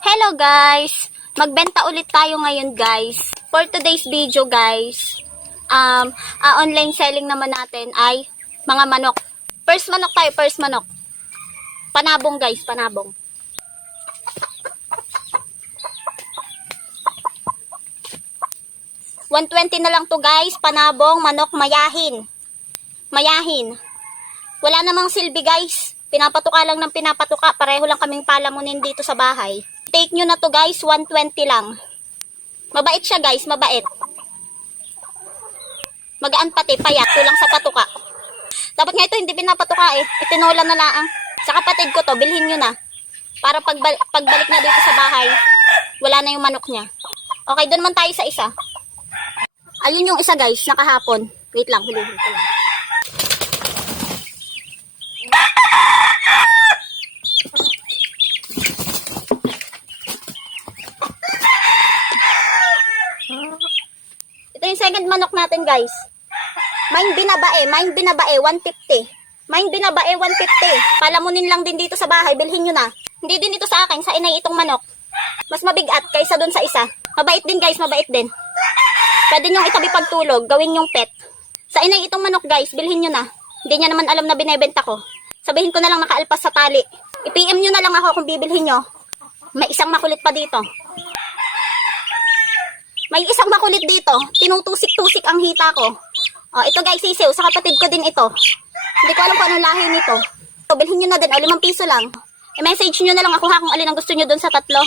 Hello guys! Magbenta ulit tayo ngayon guys. For today's video guys, online selling naman natin ay mga manok. First manok tayo, first manok. Panabong guys, panabong. $120 na lang to guys, panabong, manok, mayahin. Mayahin. Wala namang silbi guys. Pinapatuka lang ng pinapatuka. Pareho lang kaming palamunin dito sa bahay. Take nyo na to guys, 120 lang. Mabait siya guys, mabait. Magaan pati, payat. Kulang sa patuka. Dapat nga ito hindi pinapatuka eh. Itinola na lang. Sa kapatid ko to, bilhin nyo na. Para pagbalik na dito sa bahay, wala na yung manok niya. Okay, doon man tayo sa isa. Ayun yung isa guys, nakahapon. Wait lang, hulihin ko lang. Ito yung second manok natin guys. Main binabae, 150. Main binabae, 150. Palamunin lang din dito sa bahay, bilhin nyo na. Hindi din ito sa akin, sa inay itong manok. Mas mabigat kaysa dun sa isa. Mabait din guys, mabait din. Pwede nyo itabi pagtulog, gawin yung pet. Sa inay itong manok guys, bilhin nyo na. Hindi niya naman alam na binebenta ko. Sabihin ko na lang nakaalpas sa tali. I-PM nyo na lang ako kung bibilhin nyo. May isang makulit pa dito. May isang makulit dito. Tinutusik-tusik ang hita ko. Oh, ito guys, sisiw. Sa kapatid ko din ito. Hindi ko alam kung anong lahi nito. So, bilhin nyo na din. O, 5 piso lang. I-message nyo na lang ako ha kung alin ang gusto nyo dun sa tatlo.